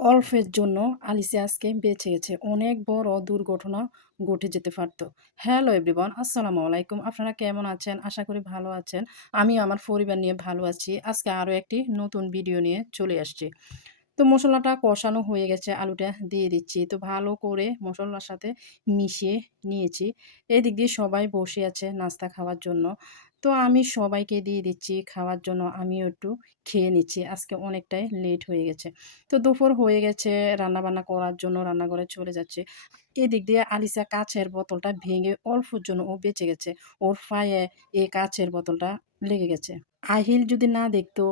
অল্পের জন্য আলিসিয়া আজকে বেঁচে গেছে। অনেক বড় দুর্ঘটনা ঘটে যেতে পারত। হ্যালো এভরিওয়ান, আসসালামু আলাইকুম। আপনারা কেমন আছেন? আশা করি ভালো আছেন। আমি আমার পরিবার নিয়ে ভালো আছি। আজকে আরো একটি নতুন ভিডিও নিয়ে চলে আসছি। তো মসলাটা কষানো হয়ে গেছে, আলুটা দিয়ে দিচ্ছি। তো ভালো করে মসলার সাথে মিশিয়ে নিয়েছি। এদিক দিয়ে সবাই বসে আছে নাস্তা খাওয়ার জন্য। তো আমি সবাইকে দিয়ে দিচ্ছি খাওয়ার জন্য। আমিও একটু খেয়ে নিচ্ছি। আজকে অনেকটাই লেট হয়ে গেছে। তো দুপুর হয়ে গেছে, রান্নাবান্না করার জন্য রান্নাঘরে চলে যাচ্ছি। এদিক দিয়ে আলিসা কাঁচের বোতলটা ভেঙে অল্পর জন্য ও বেঁচে গেছে। ওর পায়ে এই কাঁচের বোতলটা লেগে গেছে। আহিল যদি না দেখতো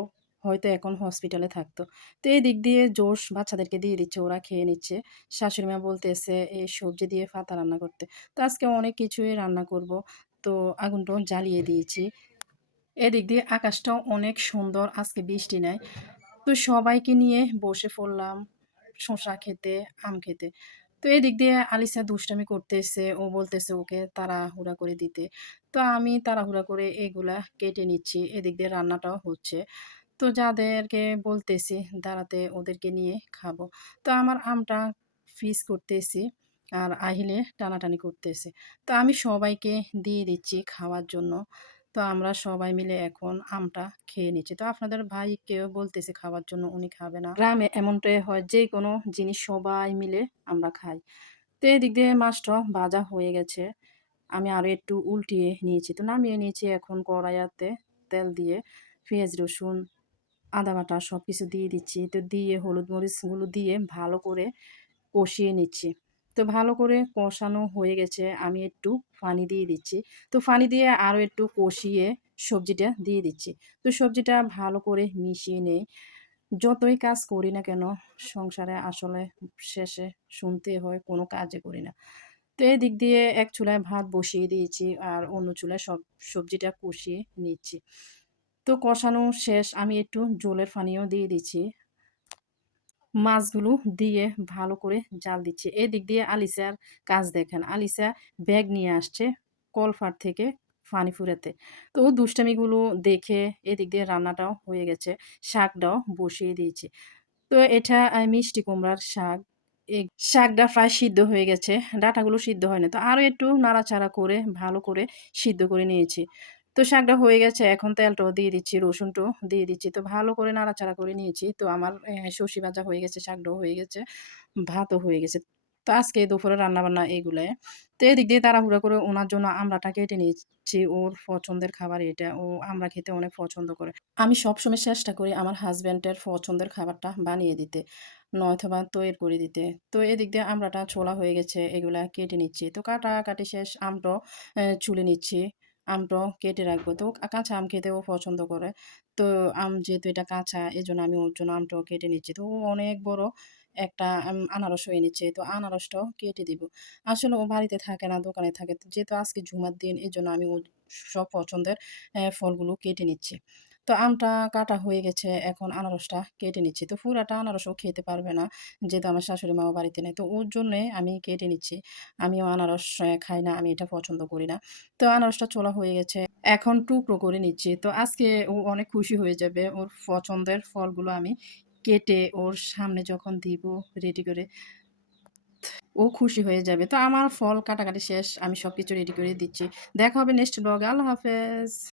হয়তো এখন হসপিটালে থাকতো। তো এই দিক দিয়ে জোশ বাচ্চাদেরকে দিয়ে দিচ্ছে, ওরা খেয়ে নিচ্ছে। শাশুড়ি মা বলতেছে এই সবজি দিয়ে পাতা রান্না করতে। তো আজকে অনেক কিছুই রান্না করব। তো আগুনটাও জ্বালিয়ে দিয়েছি। এদিক দিয়ে আকাশটাও অনেক সুন্দর, আজকে বৃষ্টি নাই। তো সবাইকে নিয়ে বসে পড়লাম শসা খেতে, আম খেতে। তো এদিক দিয়ে আলিসা দুষ্টামি করতেছে। ও বলতেছে ওকে তাড়াহুড়া করে দিতে। তো আমি তাড়াহুড়া করে এগুলা কেটে নিচ্ছি। এদিক দিয়ে রান্নাটাও হচ্ছে। তো যাদেরকে বলতেছি দাঁড়াতে ওদেরকে নিয়ে খাবো। তো আমার আমটা ফ্রিজ করতেছি আর আহিলে টানাটানি করতেছে। তো আমি সবাইকে দিয়ে দিচ্ছি খাওয়ার জন্য। তো আমরা সবাই মিলে এখন আমটা খেয়ে নিচ্ছি। তো আপনাদের ভাইকেও বলতেছি খাওয়ার জন্য, উনি খাবে না। গ্রামে এমনটাই হয়, যেকোনো জিনিস সবাই মিলে আমরা খাই। তো এদিক দিয়ে মাছটাও ভাজা হয়ে গেছে। আমি আরো একটু উল্টিয়ে নিয়েছি। তো নামিয়ে নিয়েছি, এখন কড়াইয়াতে তেল দিয়ে পেঁয়াজ, রসুন, আদা বাটা সবকিছু দিয়ে দিচ্ছি। তো দিয়ে হলুদ মরিচগুলো দিয়ে ভালো করে কষিয়ে নিচ্ছি। তো ভালো করে কষানো হয়ে গেছে, আমি একটু পানি দিয়ে দিচ্ছি। তো পানি দিয়ে আরো একটু কষিয়ে সবজিটা দিয়ে দিচ্ছি। তো সবজিটা ভালো করে মিশিয়ে নেই। যতই কাজ করি না কেন সংসারে আসলে শেষে শুনতে হয় কোনো কাজই করি না। তো এদিক দিয়ে এক চুলায় ভাত বসিয়ে দিয়েছি আর অন্য চুলায় সবজিটা কষিয়ে নিচ্ছি। তো কষানো শেষ, আমি একটু জলের পানিও দিয়ে দিচ্ছি। মাছগুলো দিয়ে ভালো করে জাল দিচ্ছি। এদিক দিয়ে আলিসার কাজ দেখেন। আলিসা ব্যাগ নিয়ে আসছে কলপাড় থেকে পানি ফুরাতে। তো ও দুষ্টামিগুলো দেখে এদিক দিয়ে রান্নাটাও হয়ে গেছে। শাকটাও বসিয়ে দিয়েছি। তো এটা মিষ্টি কুমড়ার শাক। এই শাকটা প্রায় সিদ্ধ হয়ে গেছে। ডাঁটাগুলো সিদ্ধ হয় না। তো আরো একটু নাড়াচাড়া করে ভালো করে সিদ্ধ করে নিয়েছি। তো শাকটা হয়ে গেছে। এখন তেলটাও দিয়ে দিচ্ছি, রসুনটাও দিয়ে দিচ্ছি। তো ভালো করে নাড়াচাড়া করে নিয়েছি। তো আমার সবজি ভাজা হয়ে গেছে, শাকটাও হয়ে গেছে, ভাতও হয়ে গেছে। তো আজকে দুপুরে রান্নাবান্না এগুলাই। তো এদিক দিয়ে তাড়াহুড়া করে উনার জন্য আমড়াটা কেটে নিচ্ছি। ওর পছন্দের খাবার এটা। ও আমড়া খেতে অনেক পছন্দ করে। আমি সবসময় চেষ্টা করি আমার হাসব্যান্ডের পছন্দের খাবারটা বানিয়ে দিতে, নয়তোবা তৈরি করে দিতে। তো এদিক দিয়ে আমড়াটা ছোলা হয়ে গেছে, এগুলা কেটে নিচ্ছি। তো কাটাকাটি শেষ, আমটাও ছুলে নিচ্ছি। আমটাও কেটে রাখবো। তো কাঁচা আম খেতে ও পছন্দ করে। তো আম যেহেতু এটা কাঁচা, এজন্য আমি ওর জন্য আমটাও কেটে নিচ্ছি। তো ও অনেক বড় একটা আনারস হয়ে নিচ্ছে। তো আনারসটাও কেটে দিব। আসলে ও বাড়িতে থাকে না, দোকানে থাকে। তো যেহেতু আজকে জুমার দিন, এজন্য আমি ওর সব পছন্দের ফলগুলো কেটে নিচ্ছি। তো আমটা কাটা হয়ে গেছে, এখন আনারসটা কেটে নিচ্ছি। তো পুরাটা আনারসও খেতে পারবে না, যেহেতু আমার শাশুড়ি মাও বাড়িতে নেই। তো ওর জন্যে আমি কেটে নিচ্ছি। আমিও আনারস খাই না, আমি এটা পছন্দ করি না। তো আনারসটা ছোলা হয়ে গেছে, এখন টুকরো করে নিচ্ছি। তো আজকে ও অনেক খুশি হয়ে যাবে। ওর পছন্দের ফলগুলো আমি কেটে ওর সামনে যখন দিব রেডি করে, ও খুশি হয়ে যাবে। তো আমার ফল কাটাকাটি শেষ। আমি সবকিছু রেডি করে দিচ্ছি। দেখা হবে নেক্সট ব্লগে। আল্লাহ হাফেজ।